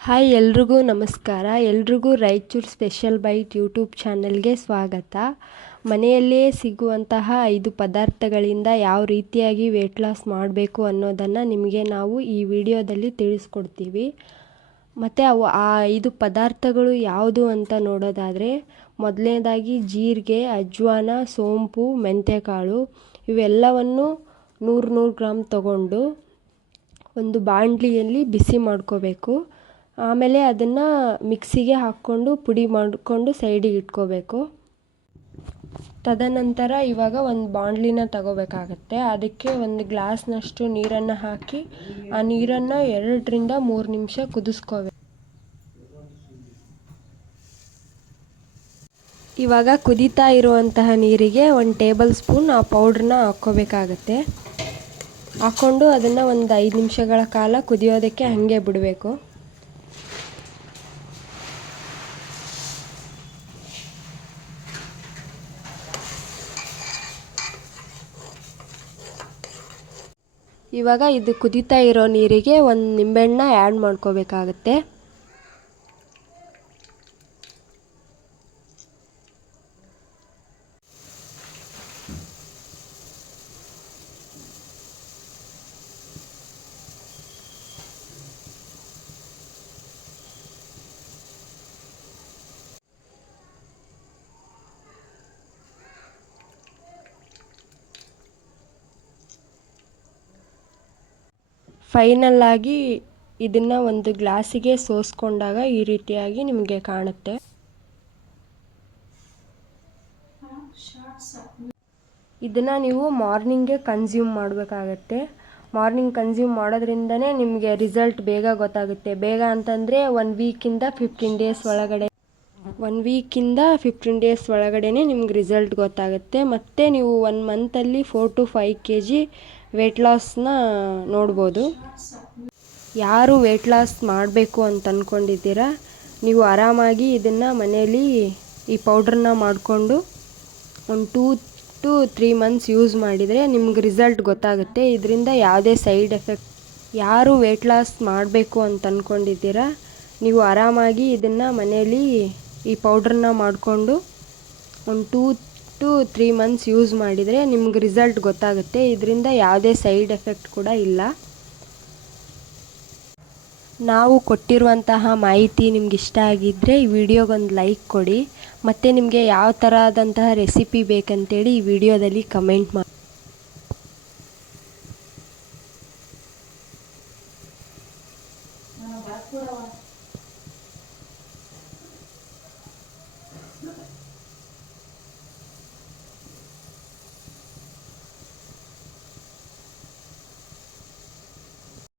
Hi ಎಲ್ರಿಗೂ ನಮಸ್ಕಾರ. ಎಲ್ರಿಗೂ ರಾಯಚೂರು ಸ್ಪೆಷಲ್ ಬೈಟ್ ಯೂಟ್ಯೂಬ್ ಚಾನಲ್ಗೆ ಸ್ವಾಗತ. ಮನೆಯಲ್ಲೇ ಸಿಗುವಂತಹ 5 ಪದಾರ್ಥಗಳಿಂದ ಯಾವ ರೀತಿಯಾಗಿ ವೆಯ್ಟ್ ಲಾಸ್ ಮಾಡಬೇಕು ಅನ್ನೋದನ್ನು ನಿಮಗೆ ನಾವು ಈ ವಿಡಿಯೋದಲ್ಲಿ ತಿಳಿಸ್ಕೊಡ್ತೀವಿ. ಮತ್ತು ಆ 5 ಪದಾರ್ಥಗಳು ಯಾವುದು ಅಂತ ನೋಡೋದಾದರೆ, ಮೊದಲನೇದಾಗಿ ಜೀರಿಗೆ, ಅಜ್ವಾನ, ಸೋಂಪು, ಮೆಂತ್ಯಕಾಳು ಇವೆಲ್ಲವನ್ನು 100 ಗ್ರಾಮ್ ತಗೊಂಡು ಒಂದು ಬಾಣಲಿಯಲ್ಲಿ ಬಿಸಿ ಮಾಡ್ಕೋಬೇಕು. ಆಮೇಲೆ ಅದನ್ನು ಮಿಕ್ಸಿಗೆ ಹಾಕ್ಕೊಂಡು ಪುಡಿ ಮಾಡಿಕೊಂಡು ಸೈಡಿಗೆ ಇಟ್ಕೋಬೇಕು. ತದನಂತರ ಇವಾಗ ಒಂದು ಬಾಣಲಿನ ತಗೋಬೇಕಾಗತ್ತೆ. ಅದಕ್ಕೆ ಒಂದು ಗ್ಲಾಸ್ನಷ್ಟು ನೀರನ್ನು ಹಾಕಿ ಆ ನೀರನ್ನು 2 ರಿಂದ 3 ನಿಮಿಷ ಕುದಿಸ್ಕೋಬೇಕು. ಇವಾಗ ಕುದೀತಾ ಇರುವಂತಹ ನೀರಿಗೆ 1 ಟೇಬಲ್ ಸ್ಪೂನ್ ಆ ಪೌಡ್ರನ್ನ ಹಾಕ್ಕೋಬೇಕಾಗತ್ತೆ. ಹಾಕ್ಕೊಂಡು ಅದನ್ನು ಒಂದು 5 ನಿಮಿಷಗಳ ಕಾಲ ಕುದಿಯೋದಕ್ಕೆ ಹಾಗೆ ಬಿಡಬೇಕು. ಇವಾಗ ಇದು ಕುದೀತಾ ಇರೋ ನೀರಿಗೆ ಒಂದು ನಿಂಬೆಹಣ್ಣ ಆ್ಯಡ್ ಮಾಡ್ಕೋಬೇಕಾಗತ್ತೆ. ಫೈನಲ್ ಆಗಿ ಇದನ್ನು ಒಂದು ಗ್ಲಾಸಿಗೆ ಸೋಸ್ಕೊಂಡಾಗ ಈ ರೀತಿಯಾಗಿ ನಿಮಗೆ ಕಾಣುತ್ತೆ. ಇದನ್ನು ನೀವು ಮಾರ್ನಿಂಗೇ ಕನ್ಸ್ಯೂಮ್ ಮಾಡಬೇಕಾಗತ್ತೆ. ಮಾರ್ನಿಂಗ್ ಕನ್ಸ್ಯೂಮ್ ಮಾಡೋದ್ರಿಂದನೇ ನಿಮಗೆ ರಿಸಲ್ಟ್ ಬೇಗ ಗೊತ್ತಾಗುತ್ತೆ. ಬೇಗ ಅಂತಂದರೆ 1 ವೀಕಿಂದ 15 ಡೇಸ್ ಒಳಗಡೆ 15 ಡೇಸ್ ಒಳಗಡೆ ನಿಮ್ಗೆ ರಿಸಲ್ಟ್ ಗೊತ್ತಾಗುತ್ತೆ. ಮತ್ತು ನೀವು 1 ಮಂತಲ್ಲಿ 4 to 5 kg ವೆಯ್ಟ್ ಲಾಸ್ನ ನೋಡ್ಬೋದು. ಯಾರು ವೆಯ್ಟ್ ಲಾಸ್ ಮಾಡಬೇಕು ಅಂತ ಅಂದ್ಕೊಂಡಿದ್ದೀರಾ, ನೀವು ಆರಾಮಾಗಿ ಇದನ್ನು ಮನೆಯಲ್ಲಿ ಈ ಪೌಡ್ರನ್ನ ಮಾಡಿಕೊಂಡು ಒಂದು 2 to 3 ಮಂತ್ಸ್ ಯೂಸ್ ಮಾಡಿದರೆ ನಿಮ್ಗೆ ರಿಸಲ್ಟ್ ಗೊತ್ತಾಗುತ್ತೆ. ಇದರಿಂದ ಯಾವುದೇ ಸೈಡ್ ಎಫೆಕ್ಟ್. ಯಾರು ವೆಯ್ಟ್ ಲಾಸ್ ಮಾಡಬೇಕು ಅಂತ ಅಂದ್ಕೊಂಡಿದ್ದೀರಾ, ನೀವು ಆರಾಮಾಗಿ ಇದನ್ನು ಮನೆಯಲ್ಲಿ ಈ ಪೌಡ್ರನ್ನ ಮಾಡಿಕೊಂಡು ಒಂದು 2 to 3 ಮಂತ್ಸ್ ಯೂಸ್ ಮಾಡಿದರೆ ನಿಮ್ಗೆ ರಿಸಲ್ಟ್ ಗೊತ್ತಾಗುತ್ತೆ. ಇದರಿಂದ ಯಾವುದೇ ಸೈಡ್ ಎಫೆಕ್ಟ್ ಕೂಡ ಇಲ್ಲ. ನಾವು ಕೊಟ್ಟಿರುವಂತಹ ಮಾಹಿತಿ ನಿಮ್ಗೆ ಇಷ್ಟ ಆಗಿದ್ದರೆ ಈ ವಿಡಿಯೋಗೊಂದು ಲೈಕ್ ಕೊಡಿ. ಮತ್ತು ನಿಮಗೆ ಯಾವ ಥರದಂತಹ ರೆಸಿಪಿ ಬೇಕಂತೇಳಿ ಈ ವಿಡಿಯೋದಲ್ಲಿ ಕಮೆಂಟ್ ಮಾಡಿ.